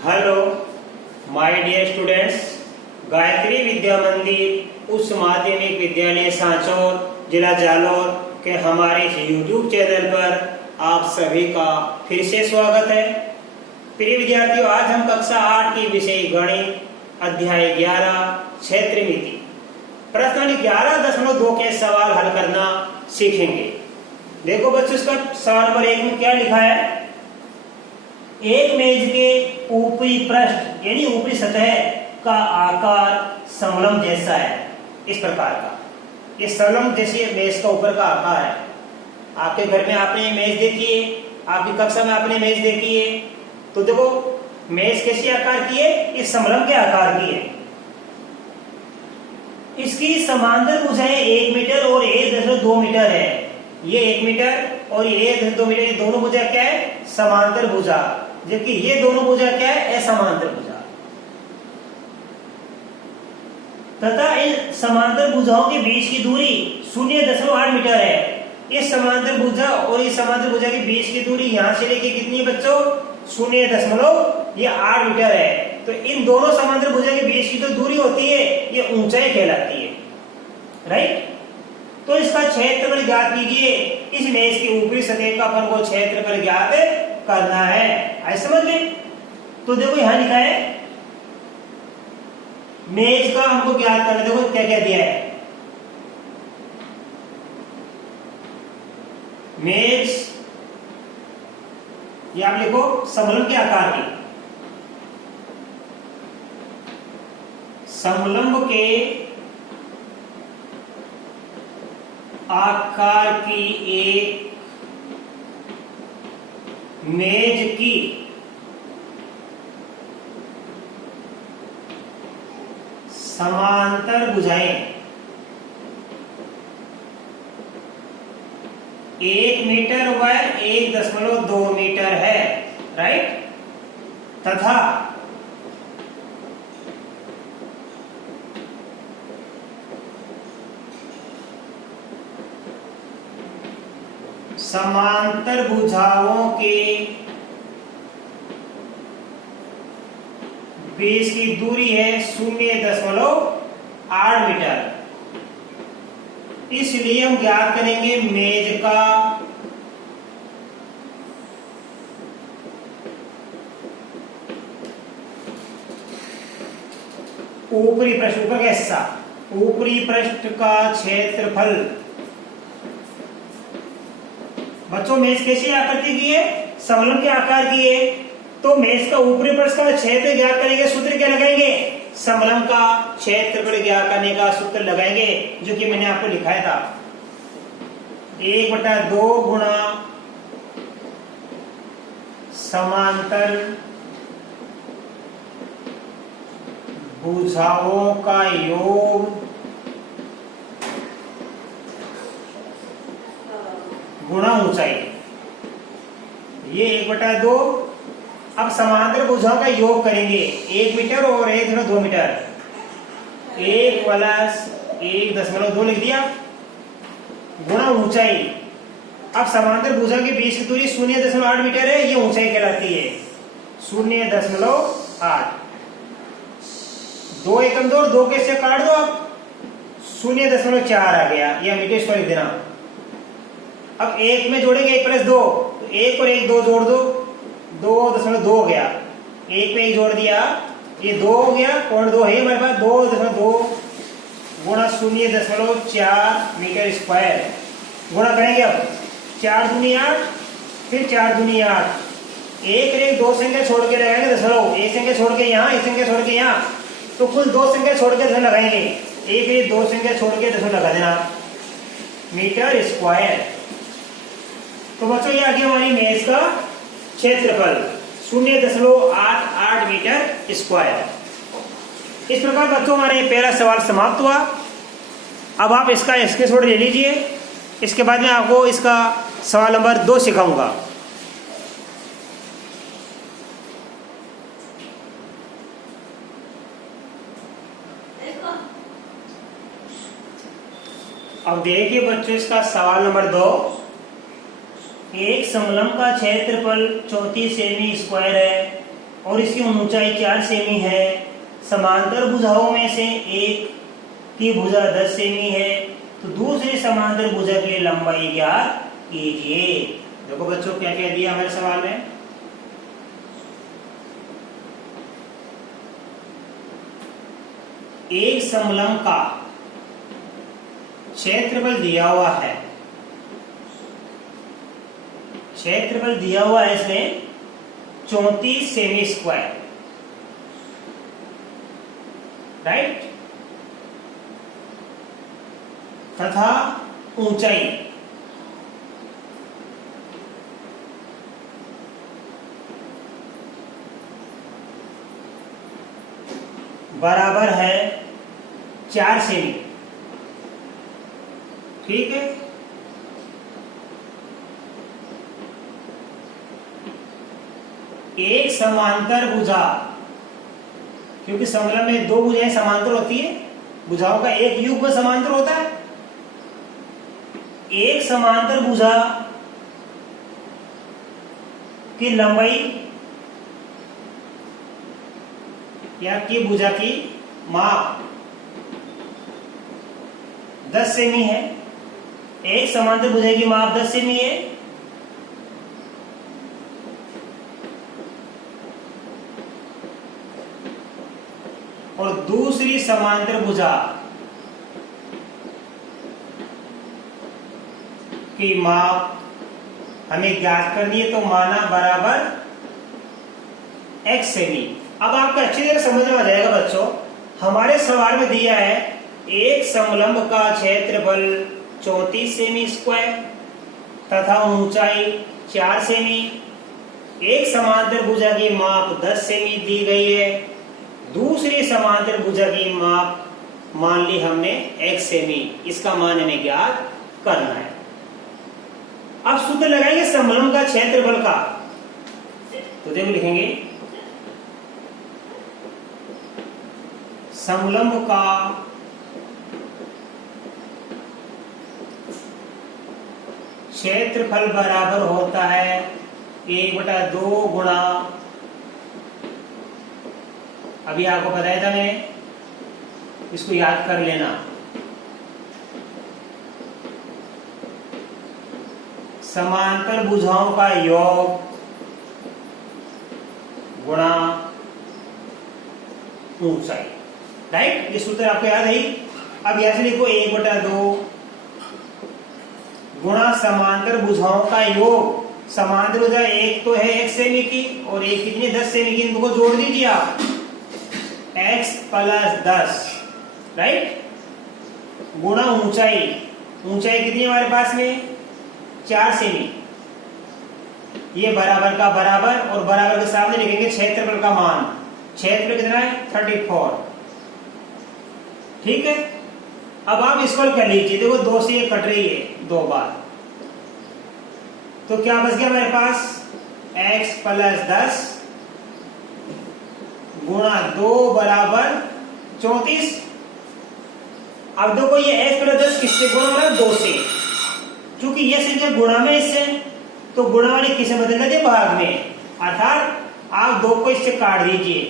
Hello my dear students, Gayatri Vidya Mandir उच्च माध्यमिक विद्यालय सांचौर जिला जालौर के हमारे यूट्यूब चैनल पर आप सभी का फिर से स्वागत है। प्रिय विद्यार्थियों, आज हम कक्षा 8 की विषय गणित अध्याय 11 क्षेत्र मिति प्रश्न 11.2 के सवाल हल करना सीखेंगे। देखो बच्चों, इसका सवाल नंबर 1 में क्या लिखा है। एक मेज के ऊपरी पृष्ठ यानी ऊपरी सतह का आकार समलंब जैसा है, इस प्रकार का। ये समलंब जैसी मेज का ऊपर का आकार है। आपके घर में आपने मेज देखी है, आपकी कक्षा में आपने मेज देखी है, तो देखो मेज कैसी आकार की है, इस समलंब के आकार की है। इसकी समांतर भुजाएं 1 मीटर और 1.2 मीटर है। ये 1 मीटर और ये 1.2 मीटर, ये दोनों भुजा क्या है, समांतर भुजा, जबकि ये दोनों भुजा क्या है, असमांतर भुजा। तथा इन समांतर भुजाओं के बीच की दूरी 0.8 मीटर है। इस समांतर भुजा और इस समांतर भुजा के बीच की दूरी यहां से लेके कितनी है बच्चों, 0.8 मीटर है। तो इन दोनों समांतर भुजा के बीच की जो दूरी होती है, ये ऊंचाई कहलाती है, राइट। तो इसका क्षेत्रफल ज्ञात कीजिए। इस मेज की ऊपरी सतह का अपन को क्षेत्रफल ज्ञात करना है। ऐसे समझ में? तो देखो यहां लिखा है मेज का हमको ज्ञात करना। देखो क्या क्या दिया है। मेज, ये आप लिखो समलंब के आकार की, समलंब के आकार की एक मेज की समांतर भुजाएं 1 मीटर व 1.2 मीटर है, राइट। तथा समांतर भुजाओं के बीच की दूरी है 0.8 मीटर। इसलिए हम ज्ञात करेंगे मेज का ऊपरी पृष्ठ, ऊपर का हिस्सा, ऊपरी पृष्ठ का क्षेत्रफल। बच्चों मेज कैसी आकृति की है, समलंब के आकार की है। तो मेज का ऊपरी पृष्ठ का क्षेत्र ज्ञात करेंगे, सूत्र क्या लगाएंगे, समलंब का क्षेत्रफल ज्ञात करने का सूत्र लगाएंगे, जो कि मैंने आपको लिखाया था। 1/2 गुणा समांतर भुजाओं का योग गुणा ऊंचाई। ये 1/2। अब समांतर भुजाओं का योग करेंगे, 1 मीटर और 1.2 मीटर। 1 + 1.2 लिख दिया, गुणा ऊंचाई। अब समांतर भुजा के बीच की दूरी 0.8 मीटर है, ये ऊंचाई कहलाती है 0.8। 2 एकम 2, 2 कैसे काट दो आप, 0.4 आ गया, या मीटर इसको लिख देना। अब 1 में जोड़ेंगे 1 + 2, 1 और 1 2 जोड़ दो, 2.2 हो गया। 1 में 1 जोड़ दिया, ये 2 हो गया, 0.2 है हमारे पास। 2.2 गुणा 0.4 मीटर स्क्वायर। गुणा करेंगे अब 4 दूनी 8, फिर 4 दूनी 8। 1 और 1 2 संख्या छोड़ के लगाएंगे दशमलव, एक संख्या छोड़ के यहाँ, एक संख्या छोड़ के यहाँ, तो कुल 2 संख्या छोड़ के दशमलव लगाएंगे। 1 और 2 संख्या छोड़ के दशमलव लगा देना, मीटर स्क्वायर। तो बच्चों ये आगे हमारी मेज का क्षेत्रफल 0.88 मीटर स्क्वायर। इस प्रकार बच्चों हमारे पहला सवाल समाप्त हुआ। अब आप इसका स्क्रीनशॉट ले लीजिए। इसके बाद में आपको इसका सवाल नंबर 2 सिखाऊंगा। अब देखिए बच्चों, इसका सवाल नंबर 2। एक समलंब का क्षेत्रफल 34 सेमी स्क्वायर है और इसकी ऊंचाई 4 सेमी है। समांतर भुजाओं में से एक की भुजा 10 सेमी है, तो दूसरी समांतर भुजा की लंबाई ज्ञात कीजिए। देखो बच्चों क्या क्या दिया हमारे सवाल में। एक समलंब का क्षेत्रफल दिया हुआ है, क्षेत्रफल दिया हुआ है इसमें 34 सेमी स्क्वायर, राइट, तथा ऊंचाई बराबर है 4 सेमी। ठीक है, एक समांतर भुजा, क्योंकि समलंब में दो भुजाएं समांतर होती है, भुजाओं का एक युग्म समांतर होता है। एक समांतर भुजा की लंबाई या की भुजा की माप 10 सेमी है। एक समांतर भुजा की माप 10 सेमी है। और दूसरी समांतर भुजा की माप हमें ज्ञात करनी है, तो माना बराबर x सेमी। अब आपको अच्छी तरह समझ में आ जाएगा बच्चों, हमारे सवाल में दिया है एक समलंब का क्षेत्रफल 34 सेमी स्क्वायर तथा ऊंचाई 4 सेमी, एक समांतर भुजा की माप 10 सेमी दी गई है, दूसरी समांतर भुजा की माप मान ली हमने x सेमी, इसका मान हमें ज्ञात करना है। अब सूत्र लगाएंगे समलंब का क्षेत्रफल का, तो देखो लिखेंगे समलंब का क्षेत्रफल बराबर होता है 1/2 गुणा, अभी आपको बताया था मैं, इसको याद कर लेना, समांतर भुजाओं का योग गुणा ऊंचाई, राइट। ये सूत्र आपको याद है। अब यहां से लिखो 1/2 गुणा समांतर भुजाओं का योग। समांतर भुजा एक तो है 1 सेमी की और एक कितनी 10 सेमी की, इनको जोड़ दीजिए आप, x + 10, राइट, गुणा ऊंचाई। ऊंचाई कितनी है हमारे पास में 4 सेमी। ये बराबर का बराबर, और बराबर के सामने लिखेंगे क्षेत्रफल का मान। क्षेत्रफल कितना है 34। ठीक है, अब आप इसको कर लीजिए। देखो 2 से ये कट रही है 2 बार, तो क्या बच गया हमारे पास x + 10 गुणा 2 बराबर 34। अब देखो ये x + 10 किससे गुणा हो रहा है 2 से, क्योंकि ये संख्या गुणा में इससे, तो गुणा वाली किसे बदल देते भाग में, अर्थात आप 2 को इससे काट दीजिए।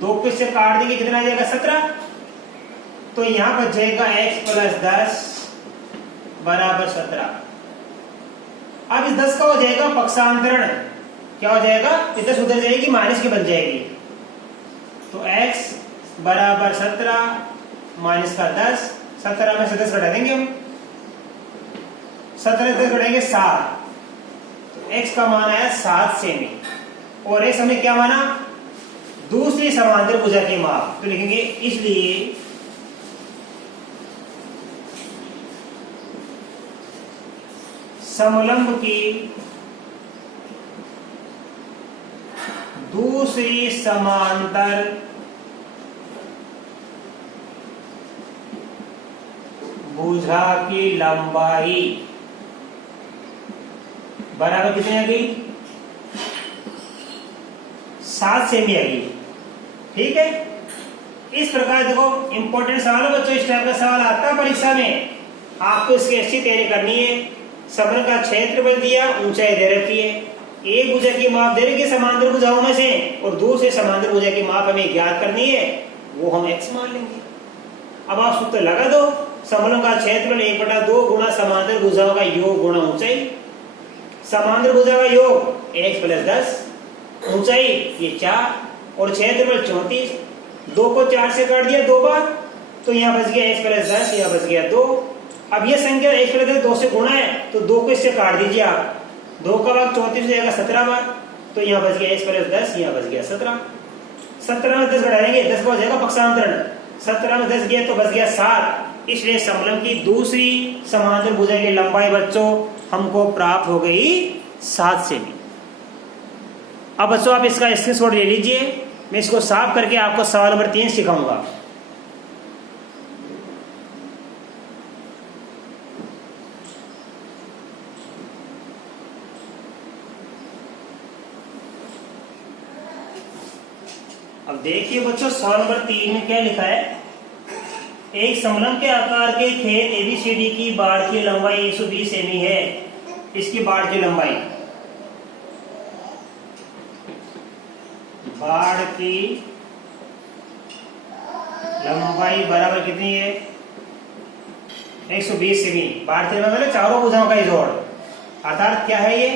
2 को इससे काट देंगे कितना आ जाएगा 17, तो यहां पर जाएगा x + 10 बराबर 17। अब इस 10 का हो जाएगा पक्षांतरण, क्या हो जाएगा, ये 10 उधर जाएगी माइनस की बन जाएगी, तो x बराबर 17 माइनस का 10, 17 में से 10 घटा देंगे हम, 17 से घटाएंगे 7, तो x का मान आया 7 सेमी। और x हमने क्या माना, दूसरी समांतर भुजा की माप, तो लिखेंगे इसलिए समलंब की दूसरी समांतर भुजा की लंबाई बराबर कितनी आ गई 7 सेमी आ गई। ठीक है, इस प्रकार देखो इंपॉर्टेंट सवाल है बच्चों, इस टाइप का सवाल आता है परीक्षा में, आपको इसकी अच्छी तैयारी करनी है। समलंब का क्षेत्रफल दिया, ऊंचाई दे रखी है, एक भुजा की माप दे रही है समांतर भुजाओं में से और दूसरे समांतर भुजा की माप हमें ज्ञात करनी है, वो हम x मान लेंगे। अब आप सूत्र लगा दो, समलंब का क्षेत्रफल 1/2 गुणा समांतर भुजाओं का योग गुणा ऊंचाई। समांतर भुजा का योग x + 10, ऊंचाई ये 4 और क्षेत्रफल 34। 2 को 4 से काट दिया 2 बार, तो यहाँ बच गया x + 10, यहाँ बच गया 2। अब ये संख्या x + 10 2 से गुणा है, तो 2 को इससे काट दीजिए आप, 2 का भाग 34 हो जाएगा 17 बार, तो यहाँ बच गया x + 10, यहाँ बच गया 17। 17 में 10 घटाएंगे, 10 का हो जाएगा पक्षांतरण, 17 में 10 गया तो बच गया 7। इसलिए समलंब की दूसरी समांतर भुजा की लंबाई बच्चों हमको प्राप्त हो गई 7 सेमी। अब बच्चों आप इसका स्क्रीनशॉट ले लीजिए, मैं इसको साफ करके आपको सवाल नंबर 3 सिखाऊंगा। अब देखिए बच्चों सवाल नंबर 3 में क्या लिखा है। एक समलंब के आकार के खेत ABCD की बाड़ की लंबाई 120 सेमी है। इसकी बाड़ की लंबाई, बाड़ की लंबाई बराबर कितनी है 120 सेमी। बाड़ की लंबाई मतलब चारों भुजाओं का जोड़, अर्थात क्या है ये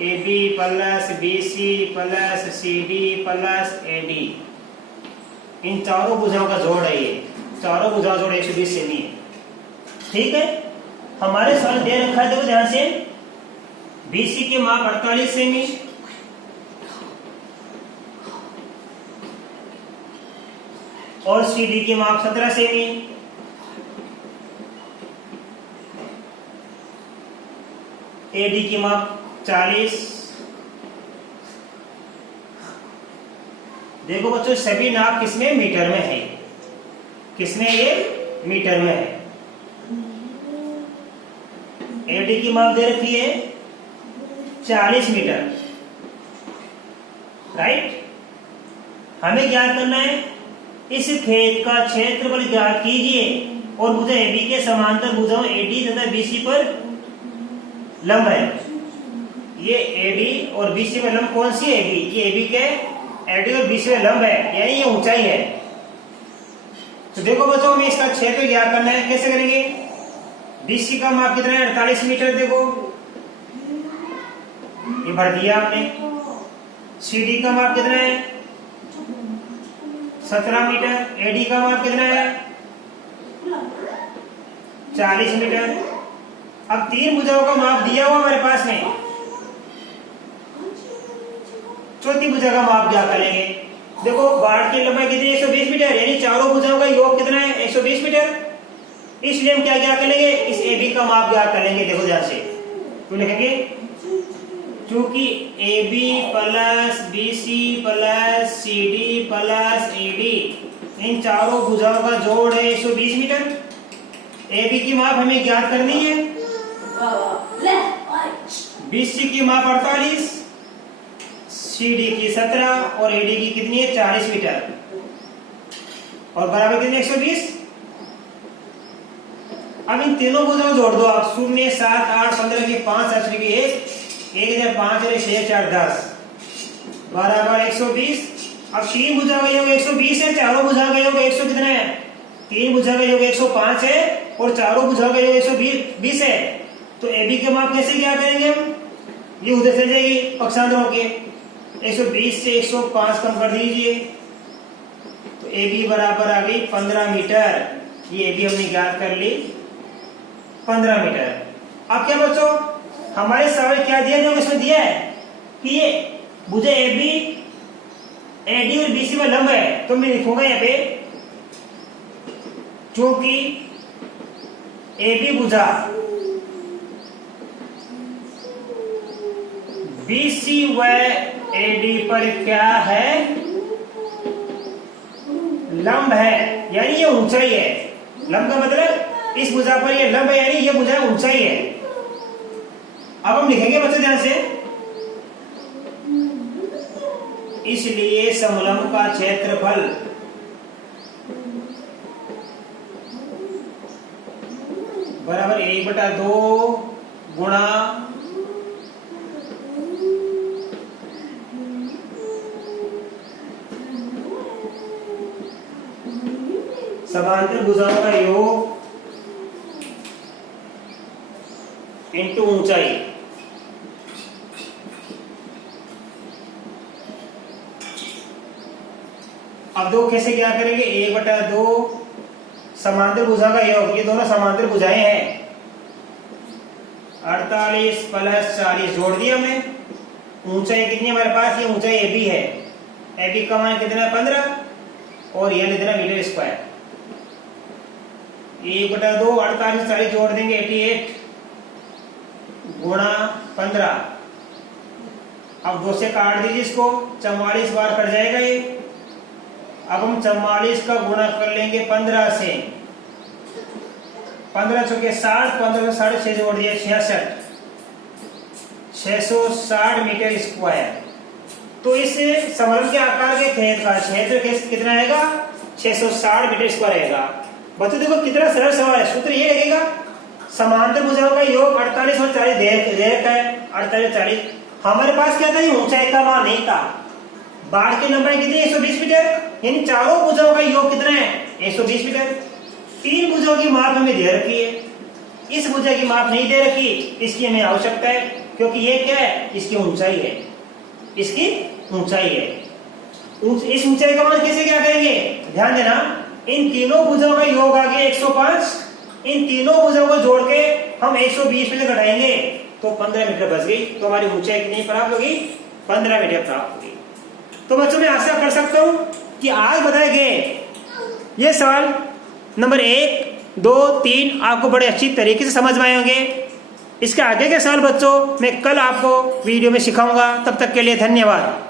AB + BC + CD + AD, इन चारों भुजाओं का जोड़ है ये। चारों भुजाओं जोड़ 120 सेमी है। ठीक है, हमारे सवाल दे रखा है, देखो ध्यान से, BC की माप 48 सेमी, और CD की माप 17 सेमी, AD की माप 40। देखो बच्चों सभी नाप किसमें, मीटर में है। किसमें, ये मीटर में है। AD की माप दे रखी है 40 मीटर, राइट। हमें ज्ञात करना है इस खेत का क्षेत्रफल ज्ञात कीजिए और भुजा AB के समांतर भुजाओं AD तथा BC पर लंब है। ये AD और BC में लंब कौन सी है, ये AB के AD और BC में लंब है, यानी ये ऊंचाई है। तो देखो बच्चों हमें इसका क्षेत्र ज्ञात करना है, कैसे करेंगे। BC का माप कितना है 48 मीटर, देखो ये भर दिया आपने। CD का माप कितना है 17 मीटर, AD का माप कितना है 40 मीटर। अब 3 भुजाओं का माप दिया हुआ हमारे पास में, चौथी भुजा का माप क्या करेंगे। देखो बाड़ की लंबाई कितनी है 120 मीटर, यानी चारों भुजाओं का योग कितना है 120 मीटर। इसलिए हम क्या करेंगे, इस AB का माप क्या करेंगे। देखो ध्यान से तो लिखेंगे, क्योंकि AB + BC + CD + AD इन चारों भुजाओं का जोड़ है 120 मीटर। AB की माप हमें ज्ञात करनी है, BC की माप 48, CD की 17 और AD की कितनी है 40 मीटर, और बराबर कितने 120। अब इन तीनों भुजाओं जोड़ दो आप, 0 7 8 15 की 5 8 की 1 5 6 4 10 बराबर 120। अब 3 भुजा का योग 120 है, चारों भुजा का योग 100 कितना है, 3 भुजा का योग 105 है और चारों भुजा का योग 120 है। तो AB के माप कैसे क्या करेंगे हम, ये उधर से जाएगी पक्षांतरों के, 120 से 105 कम कर दीजिए, तो AB बराबर आ गई 15 मीटर। ये AB हमने ज्ञात कर ली 15 मीटर। अब क्या बच्चों हमारे सवाल क्या दिया, जो इसमें दिया है कि ये भुजा AB AD और BC में लंब है, तो मैं लिखूंगा यहाँ पे, क्योंकि AB भुजा BC व AD पर क्या है, लंब है, यानी ये ऊंचाई है। लंब का मतलब इस भुजा पर ये लंब है, यानी ये भुजा ऊंचाई है। अब हम लिखेंगे बच्चों ध्यान से, इसलिए समलंब का क्षेत्रफल बराबर 1/2 गुणा समांतर भुजाओं का योग इनटू ऊंचाई। अब दो कैसे क्या करेंगे, 1/2 समांतर भुजा का योग, ये दोनों समांतर भुजाएं हैं, 48 + 40 जोड़ दिया हमने। ऊंचाई कितनी है हमारे पास, ये ऊंचाई AB है, AB का मान कितना है 15 और यह कितना मीटर स्क्वायर। 1/2 48 40 जोड़ देंगे 88 गुणा 15। अब 2 से काट दीजिए इसको, 44 बार कट जाएगा ये। अब हम 44 का गुणा कर लेंगे 15 से, 15 चौके 60, 15 से 6.5 जोड़ दिया 66, 660 मीटर स्क्वायर। तो इस समतल के आकार के खेत का क्षेत्र कितना आएगा, 660 मीटर स्क्वायर आएगा। बच्चों देखो कितना सरल सवाल है, सूत्र ये लगेगा समांतर भुजाओं का योग 48 और 40 दे रखा है, 48 40। हमारे पास क्या था, ये ऊंचाई का मान नहीं था। बाढ़ की लंबाई कितनी है 120 मीटर, यानी चारों भुजाओं का योग कितना है 120 मीटर। 3 भुजाओं की माप हमें दे रखी है, इस भुजा की माप नहीं दे रखी, इसकी हमें आवश्यकता है, क्योंकि ये क्या है, इसकी ऊंचाई है, इसकी ऊंचाई है। इस ऊंचाई का मान कैसे क्या करेंगे, ध्यान देना, इन तीनों भुजाओं का योग आ गया 105, इन तीनों भुजाओं को जोड़ के हम 120 मीटर घटाएंगे तो 15 मीटर बच गई। तो हमारी ऊंचाई कितनी प्राप्त होगी, 15 मीटर प्राप्त होगी। तो बच्चों मैं आशा कर सकता हूं कि आज बताए गए ये सवाल नंबर 1, 2, 3 आपको बड़े अच्छी तरीके से समझ में आए होंगे। इसके आगे के सवाल बच्चों मैं कल आपको वीडियो में सिखाऊंगा। तब तक के लिए धन्यवाद।